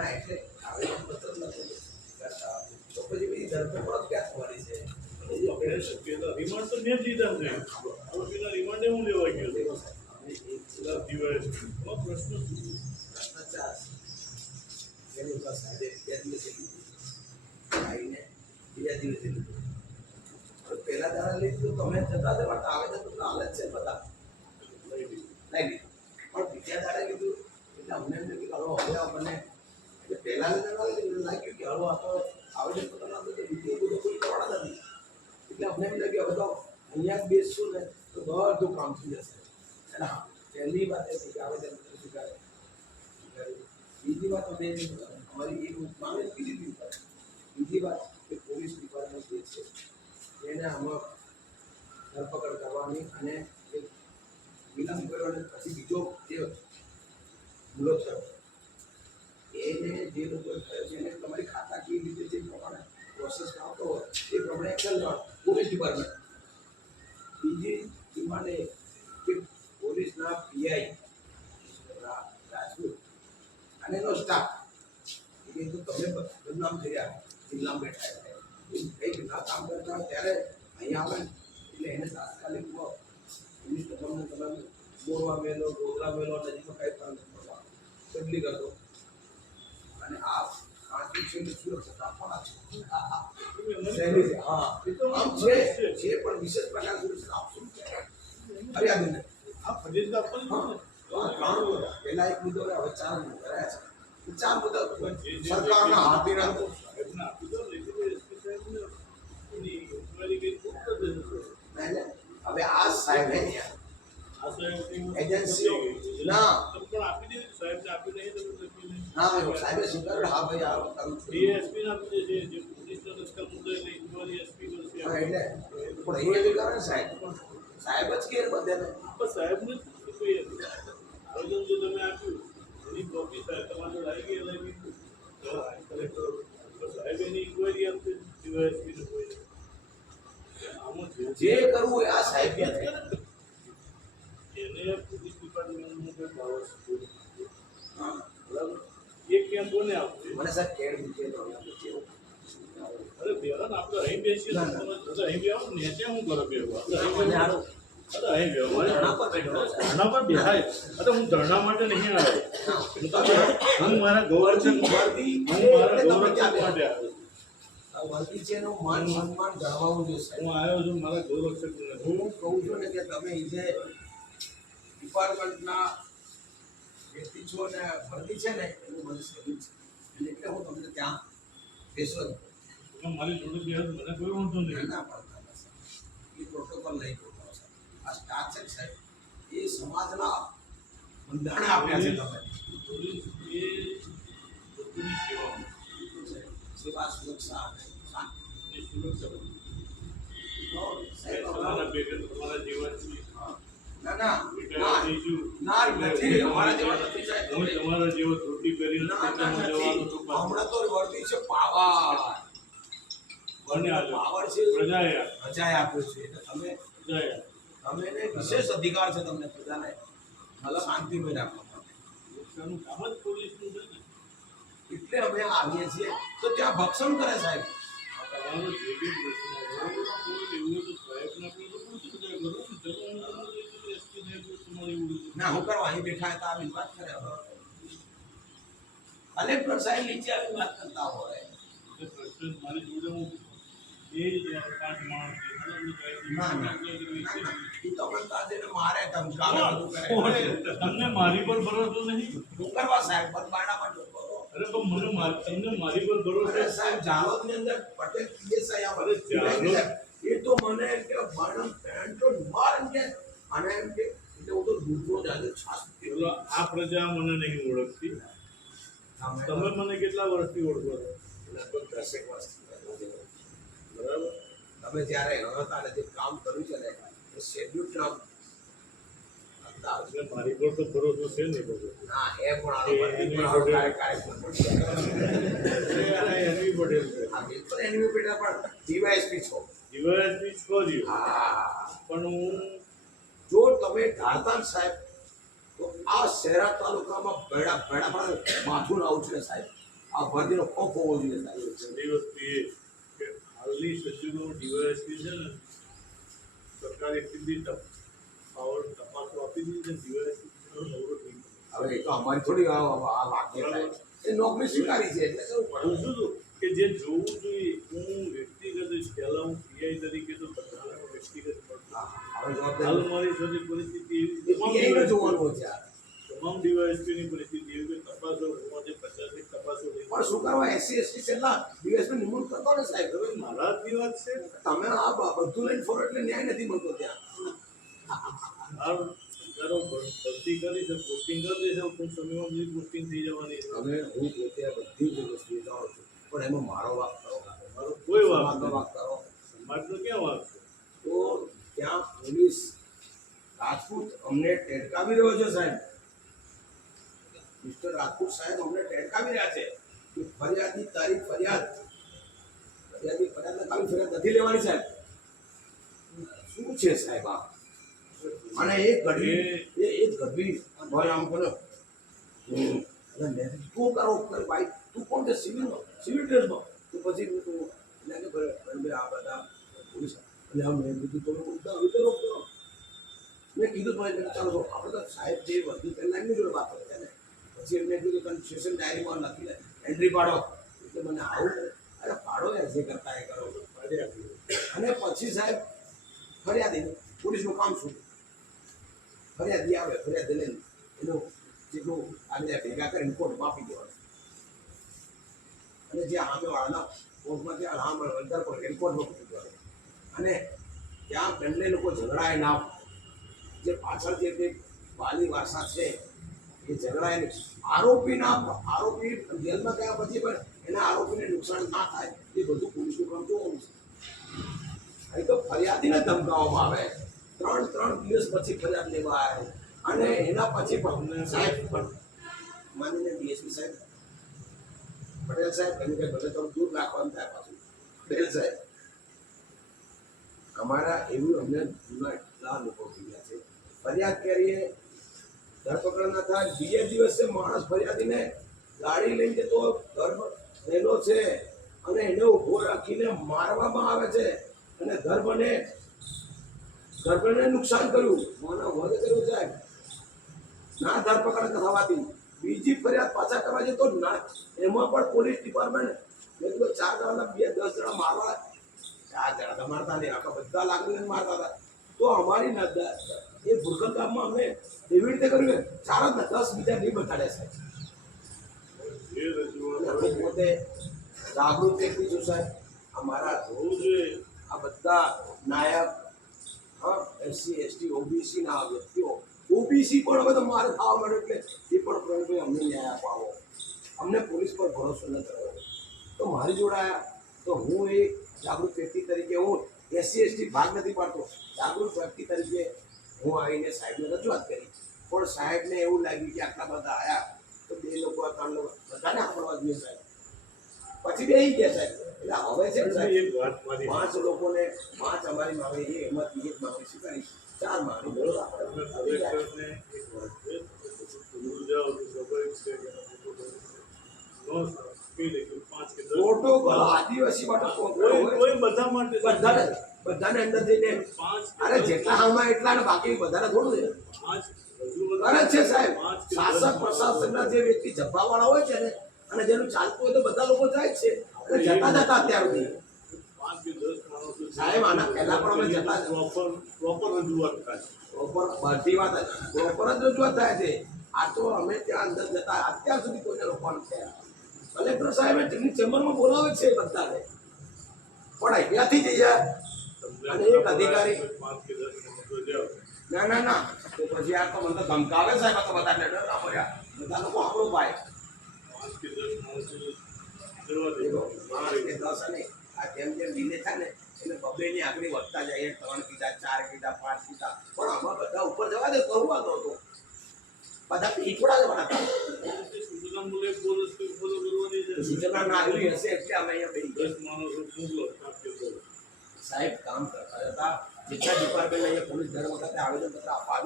ના એટલે આવેદન પત્ર નથી કરતા તો પછી બધી ધરપકડ ક્યાં થવાની છે? રિમાન્ડ તો મેં જ લીધા છે. આરોપીના રિમાન્ડે હું લેવા ગયો હતો. પ્રશ્ન ભ્રષ્ટાચાર એની ઉપર સાહેબે 2 દિવસે આવીને 2 દિવસે લીધું. પહેલા દાડા લીધું તમે જતા જતા આવેદન પત્ર હાલે જ છે બધા લઈ લીધું પણ બીજા દાડે લીધું એટલે અમને એમ કે હલો હવે આપણને એટલે પહેલા લાગ્યું કે હલો આ તો આવેદન પત્ર ના તો બીજું બધું કોઈ કરવાના નથી એટલે અમને એમ લાગ્યું હવે તો અહીંયા જ બેસશું ને તો બધું કામ થઈ જશે. એટલે હા પહેલી વાત એ છે કે આવેદન પત્ર સ્વીકારે. બીજી વાત અમે અમારી એક માંગણી કીધી હતી. બીજી વાત કે પોલીસ ડિપાર્ટમેન્ટ જે છે એને આમાં ધરપકડ કરવાની અને એક વિલંબ કર્યો અને પછી બીજો જે હુમલો થયો એને જે લોકો થયો છે એને તમારી ખાતાકીય રીતે જે પ્રમાણે પ્રોસેસ આવતો હોય એ પ્રમાણે એક્શન લેવાનું પોલીસ ડિપાર્ટમેન્ટ. બીજી ડિમાન્ડ એ કે પોલીસના પીઆઈ રાજપૂત અને એનો સ્ટાફ એ તો તમે બદનામ થયા જિલ્લામાં બેઠા કંઈક ના કામ કરતા હોય ત્યારે અહીંયા આવે એટલે એને તાત્કાલિક પોલીસ તમને તમે બોરવા મેલો ગોધરા મેલો નજીકમાં કંઈ પણ બદલી કરતો અને આ 5 વિષયની સુરક્ષા આપવાના છે. હા આમ છે પણ વિશેષ પ્રકાર સુરક્ષા આપશું ફરિયાદ નહીં આ ફરિયાદ આપવાની પહેલા એક મુદ્દો હવે 4 મુદ્દો કર્યા છે. 4 મુદ્દા સરકારના હાથીના હવે આ સાહેબ એજન્સીઓ ના પણ આપી દે સાહેબ આપી નહીં હા ભાઈ સાહેબે સ્વીકાર્યું હા ભાઈ આ કરું છું ડીએસપી ના આપી દે જે પોલીસનો દસ્તક મુદ્દો એટલે ઇન્ક્વાયરી એસપી કરશે. એટલે પણ એ જ કરે સાહેબ સાહેબ જ કે બધાને પણ સાહેબને કોઈ આવેદન જો તમે આપ્યું એની કોપી સાહેબ તમારે આવી ગઈ લઈ કલેક્ટર સાહેબ એની ઇન્ક્વાયરી આપશે ડીવાયએસપી ને કોઈ આમાં જે કરવું એ આ સાહેબ કે છે. એને પોલીસ ડિપાર્ટમેન્ટનું કોઈ પાવર બરાબર એ ક્યાં કોને આપશે? મને સાહેબ કેડ મૂકે તો અરે બેન આપણે અહીં બેસીએ તો તમે અહીં બેહો ને ત્યાં હું કરો બેહો આપણે અરે અહીં બેહો મારે ધરણા પર બેઠો ધરણા પર બેહાય અરે હું ધરણા માટે નહીં આવ્યો હું મારા ગૌરક્ષક માટે આવ્યો વર્દી છે એનું માન સન્માન જાળવવું જોઈએ. હું આવ્યો છું મારા ગૌરક્ષક હું કહું છું ને કે તમે જે ડિપાર્ટમેન્ટના વ્યક્તિ છો ને વર્દી છે ને એનું મને સહેલું છે એટલે હું તમને ત્યાં બેસવા દઉં. મારી જોડે બે મને કોઈ વાંધો નહીં. ના પડતા એ પ્રોટોકોલ નહીં કરતો આ સ્ટાફ છે સાહેબ એ સમાજના બંધારણે આપ્યા છે તમે એ લોકોની સેવા સેવા સુરક્ષા અને શાંતિ એ સુરક્ષા સાહેબ તમારા ભેગા તમારા જીવનથી ના ના ના નથી અમારા જેવા નથી સાહેબ હું તમારા જેવો ધોતી કરીને હમણાં તો વર્દી છે પાવર બને પાવર છે પ્રજાએ પ્રજાએ આપ્યો છે એટલે તમે તમે એને વિશેષ અધિકાર છે તમને પ્રજાને મતલબ શાંતિમય રાખવા માટે નુકસાનનું કામ જ પોલીસનું છે ને એટલે અમે આવીએ છીએ તો ત્યાં ભક્ષણ કરે સાહેબ તમારો જે બી પ્રશ્ન હોય એવું તો સાહેબને આપણે તો પૂછી બધા કરો ને ચલો હું તમને એસપી સાહેબ તમારે એવું ના હું કરવા અહીં બેઠા હતા આવી વાત કરે કલેક્ટર સાહેબ નીચે આવી વાત કરતા હોય પ્રશ્ન મારી જોડે હું એ જ 5 માણસ ના ના એ તો બનતા છે ને મારે ધમકાવે બધું કરે તમને મારી પર ભરોસો નહીં હું કરવા સાહેબ બદબાણામાં જોતો અરે તો મને તમને મારી પર ભરોસો અરે સાહેબ જાલોદ ની અંદર પટેલ પીએસઆઈ આવે એ તો મને એમ કે બાણમ પેન્ટ તો માર એમ કે અને એમ કે એટલે હું તો દૂધનો જાજે છાસ આ પ્રજા મને નહીં ઓળખતી તમે મને કેટલા વર્ષથી ઓળખો છો? લગભગ 10 વર્ષથી બરાબર તમે જ્યારે હતા ને જે કામ કર્યું છે ને એ શેડ્યુલ નામ એટલે મારી પર તો ભરોસો છે ને બધો ના એ પણ આ વર્દી પણ આવો કાર્યક્રમ એનવી પટેલ છે આ બિલકુલ એનવી પેટા પણ ડીવાયએસપી છો ડીવાયએસપી સ્કોર્યું હા પણ હું જો તમે ઢાળતા સાહેબ તો આ શહેરા તાલુકામાં ભેડા ભેડા પણ માથું લાવું છે સાહેબ આ ભરતીનો ખોફ હોવો જોઈએ સાહેબ. છેલ્લી વસ્તુ એ કે હાલની સજ્જનો ડીવાયએસપી છે ને સરકારે સીધી પાવર તપાસો આપી દીધી છે ડીવાયએસપી નવરો થઈ ગયો. હવે એ તો અમારી થોડી આ વાક્ય થાય. એ નોકરી સ્વીકારી છે એટલે કેવું હું પડે. શું છું કે જે જોવું જોઈએ હું વ્યક્તિગત પહેલા હું પીઆઈ તરીકે તો બધાને વ્યક્તિગત મળતો. હવે હાલ જવાબદારી મારી સાથે પરિસ્થિતિ એવી એ PI નો જોવાનું છે આ. તમામ ડીવાયએસપીની પરિસ્થિતિ એવી કે તપાસો હું આજે 50 તપાસો લઈ પણ શું કરવા SC ST છેલ્લા દિવસની નિમણૂક કરતો ને સાહેબ. હવે મારાથી વાત છે તમે આ બધું લઈને ફરો એટલે ન્યાય નથી મળતો ત્યાં. હાલ હજારો ભરતી કરી છે પોસ્ટિંગ કરી દેશે ટૂંક સમયમાં બધી પોસ્ટિંગ થઈ જવાની છે. હવે હું પોતે આ બધી જ વસ્તુ જાણું છું પણ એમાં મારો વાક કરો, મારો કોઈ વાત સમાજનો નથી. વાક કરો. સમાજનો ક્યાં વાત છે? તો ત્યાં પોલીસ રાજપૂત અમને ટેડકાવી રહ્યો છે સાહેબ. મિસ્ટર રાજપૂત સાહેબ અમને ટેડકાવી રહ્યા છે કે ફરિયાદની તારીખ ફરિયાદની ફરિયાદ નથી લેવાની સાહેબ. શું છે સાહેબ આ? અને એક ગઢવી ભાઈ આમ કરો તું કરો ભાઈ તું કોણ છે? સિવિલ ડ્રેસમાં. તો પછી તું એટલે કે ભાઈ આ બધા પોલીસ એટલે આ મેં કીધું તમે બોલતા આવી તો રોકતો. મેં કીધું ભાઈ ચાલો તો આપણે તો સાહેબ જે વર્દી પહેલાં એમની જોડે વાત કરે ને પછી એમને કીધું કન્સ્ટિટ્યુશન ડાયરીમાં લખી લે એન્ટ્રી પાડો. એટલે મને આવું અરે પાડો યાર જે કરતા એ કરો. અને પછી સાહેબ ફરિયાદી પોલીસનું કામ શું? ફરિયાદી આવે ફરિયાદ લઈને એનું જેટલું આજે ભેગા કરીને કોર્ટમાં આપી દેવાનું. અને જે સામેવાળાના કોર્ટમાં ત્યાં અંદર પર કોર્ટમાં મૂકી દેવાનું. અને ત્યાં બંને લોકો ઝઘડાય ના. જે પાછળ જે કંઈક વાલી વારસા છે એ ઝઘડાય નહીં. આરોપી જેલમાં ગયા પછી પણ એના આરોપીને નુકસાન ના થાય એ બધું પોલીસનું કામ જોવાનું છે. અહીં તો ફરિયાદીને ધમકાવવામાં આવે. 3 દિવસ પછી ફરિયાદ લેવા આવે અને એના પછી પણ સાહેબ પણ માનીને ડીએસપી સાહેબ પટેલ સાહેબ એમ કે ભલે તમે દૂર રાખવાનું થાય પાછું પટેલ સાહેબ અમારા એવું અમને જૂના એટલા લોકો થઈ ગયા છે. ફરિયાદ કરીએ ધરપકડ ના થાય 2 દિવસે માણસ ફરિયાદીને ગાડી લઈને જતો ઘર રહેલો છે અને એને ઉભો રાખીને મારવામાં આવે છે અને ગર્ભને નુકસાન કર્યું. મને વધે કર્યું સાહેબ. ના ધરપકડ થવાથી બીજી ફરિયાદ પાછા કરવા જતો ના એમાં પણ પોલીસ ડિપાર્ટમેન્ટ મેં કીધું 4 જણા 10 જણા મારવા 4 જણા તો મારતા નહીં આખા બધા લાકડીને મારતા હતા. તો અમારી એ ભૂરખલ ગામમાં અમને એવી રીતે કર્યું ને 4 જ 10 બીજા નહીં બતાડ્યા સાહેબ. એ રજૂઆત અને હું પોતે જાગૃત વ્યક્તિ છું સાહેબ. અમારા હોવું જોઈએ. આ બધા નાયક SC ST OBC ના વ્યક્તિઓ OBC પણ હવે તો મારે થવા માંડે એટલે એ પણ પ્રવીણભાઈ અમને ન્યાય અપાવો. અમને પોલીસ પર ભરોસો ન કર્યો તો મારી જોડે આવ્યા તો હું એ જાગૃત વ્યક્તિ તરીકે હું SC ST ભાગ નથી પાડતો. જાગૃત વ્યક્તિ તરીકે હું આવીને સાહેબને રજૂઆત કરી પણ સાહેબને એવું લાગ્યું કે આટલા બધા આવ્યા તો 2 લોકો 3 લોકો બધાને સાંભળવા જોઈએ સાહેબ. પછી બે ગયા સાહેબ. એટલે હવે છે ને સાહેબ એક વાત મારી 5 લોકોને 5 અમારી માંગણી એ એમાંથી એક માંગણી સ્વીકારી 4 માંગણી બરોબર તમે કલેક્ટરને એક વાત છે દૂર જાઓ તો સ્વાભાવિક છે કે નો કહી દે કે 5 કે 10 પ્રોટોકોલ આદિવાસી માટે કોઈ બધા માટે બધાને અંદર જઈને 5 અરે જેટલા આમાં એટલા ને બાકી બધાને થોડું છે. 5 અરે છે સાહેબ 5 શાસક પ્રશાસનના જે વ્યક્તિ જબ્બાવાળા હોય છે ને અને જેનું ચાલતું હોય તો બધા લોકો જાય જ છે અને જતા અત્યાર સુધી 5 કે 10 માણસો સાહેબ આના પહેલા પણ અમે જતા પ્રોપર રજૂઆત થાય. પ્રોપર બધી વાત પ્રોપર જ રજૂઆત થાય છે. આ તો અમે ત્યાં અંદર જતા અત્યાર સુધી કોઈને રોકવાનું છે. કલેક્ટર સાહેબે તેમની ચેમ્બરમાં બોલાવે છે બધાને પણ અહીંયાથી જઈએ અને એક અધિકારી 5 કે 10 માણસો જાઓ ના તો પછી આ તો મને તો ધમકાવે સાહેબ. આ તો બધા ડર ના પડ્યા બધા લોકો આપણો ભાઈ 5 કે 10 માણસો જવા દે. દેખો 5 કે 10 અને આ જેમ ડીલે થાય ને એટલે 2 ની આગળ વધતા જાય 3 કીધા 4 કીધા 5 કીધા પણ આમાં બધા ઉપર જવા દે તો વાંધો હતો. બધા પીછોડા જવાના હતા. સૂચના મુજબ પોલીસ ફોલો કરવાની છે. સૂચના ના આવી હશે એટલે અમે અહીંયા બેસી 10 માણસો મોકલો 5 કે 10 સાહેબ કામ કરતા હતા. જેટલા ડિપાર્ટમેન્ટ અહીંયા પોલીસ દર વખતે આવેદન પત્ર આપવા